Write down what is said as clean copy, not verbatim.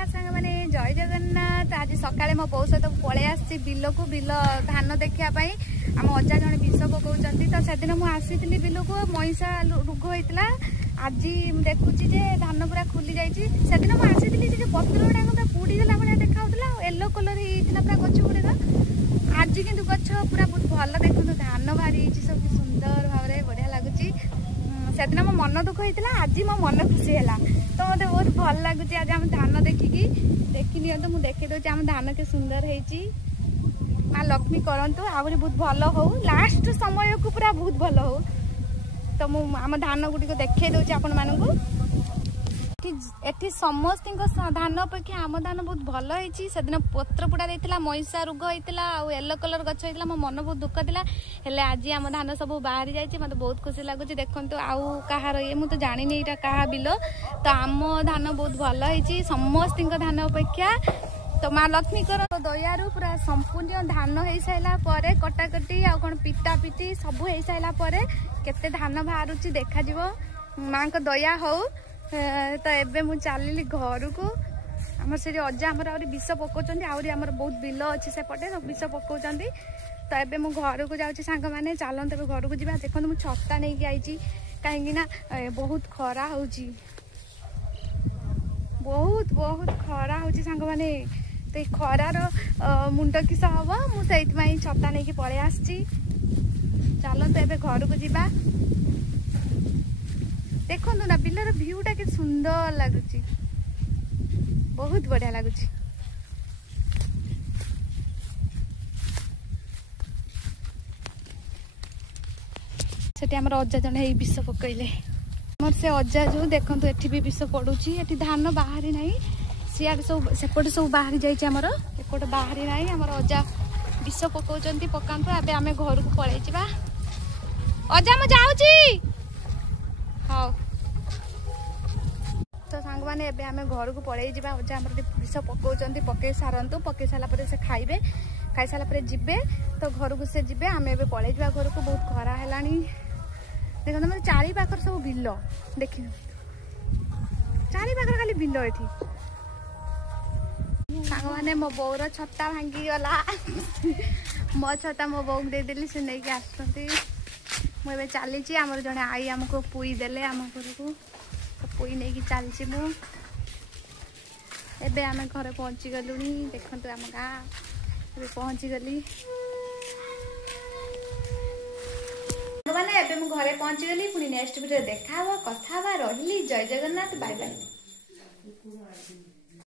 नमस्कार सांग मैंने जय जगन्नाथ। आज सकाळे मो बो सहित पळै आसी बिल को बिल धान देखा आम अजा जन विष पकाउछंती तो सेदिन मु आसीथिली बिल को मईसा रोग होइतला। आज देखुची जे धान पूरा खुली जाइछि। सेदिन मु आसीथिली जे पत्र गुडा पूरा पुडी देला भलिया देखाउतला येलो कलर हेइतिला पूरा गछ गुडा। आज किंतु गछ पूरा बहुत भल देखु धान बाहरी सब सुंदर भाव बढ़िया लगुच। सेदिन मो मन दुख होता आज मो मन खुशी है तो मत बहुत भल लगुच। आज आम धान देखिकी देखी नि मुझे देखे दूसरी आम धान के सुंदर है। माँ लक्ष्मी करंतु आहरी बहुत भल हो लास्ट समय को पूरा बहुत भल हो तो आम धान गुड़िक देखे दूसरी आपण मानू। एठी समस्त धान अपेक्षा आम धान बहुत भल होती। से दिन पत्र पुड़ा देता मईसा रोग होता आ येलो कलर गछ होता मो मन बहुत दुख था। हेले आज आम धान सब बाहरी जाइए मत बहुत खुशी लगुच। देखो आउ कहार ये मुझे जानी यहाँ क्या बिल तो आम धान बहुत भल होती समस्त धान अपेक्षा। तो माँ लक्ष्मी दयारू पूरा संपूर्ण धान हो सारापर कटाकटी आ कौन पिटा पिटी सब हो सारापर केते धान बाहर देखा माँ को दया हो। तो एबे मु चलली घर को आम से अजा आमर आ विष पकाउछंती आहरी आमर बहुत बिल अच्छी सेपटे सब विष पकाउछंती। तो एबे मु घर को जाउछि सांग माने चलते घर को जीवा। देखो मु छत्ता नहीं कि आइछि कहीं ना बहुत खरा होउछि बहुत बहुत खरा होउछि सांग माने। तो खरार मुंड किस हम मुझे छत्ता नहीं कि पळै आछि। चलते एबे घर को जीवा। देखो ना बिलर भ्यूटा के सुंदर लगुच बहुत बढ़िया लगुच। सेठी हमर अजा जने हे विष पकइले हमर से अजा जो देखो एठी भी विष पड़ुची। एठी धान बाहरी नाही सियाड सब सेपटे सब बाहरी जाइछि हमर एपटे बाहरी नाही। हमर अजा विष पकाउचंती पकांतु आबे आमे घर को पळै जिबा। अजा म जाउची हाँ तो सांग मैंने एबे आमे घर को पळै जिबा। अजा हमर विष पकाउचंती पकई सारंतु पकई साला परे से खाइबे खाई साला परे जिबे तो घर को से जिबे आमे एबे पळै जिबा घर को। बहुत खरा हेलानी देखो मतलब चारी पाखर सब बिल देखि चारी पाखर खाली बिल एठी। सांग माने मो बोर छत्ता भांगी गला मो छत्ता मो बो दे देली से नै के आसंती। मुझे चली आमर जड़े आई आमको पुई देले आम घर को तो पुई नहीं कि चलची मु एबे आम घर पहुँची गलु। देखो आम गाँ पहुँची गली मैंने एबे मु घरे पहुँची गली। पुणी नेक्स्ट वीडियो देखा कथा रही। जय जगन्नाथ बाय बाय।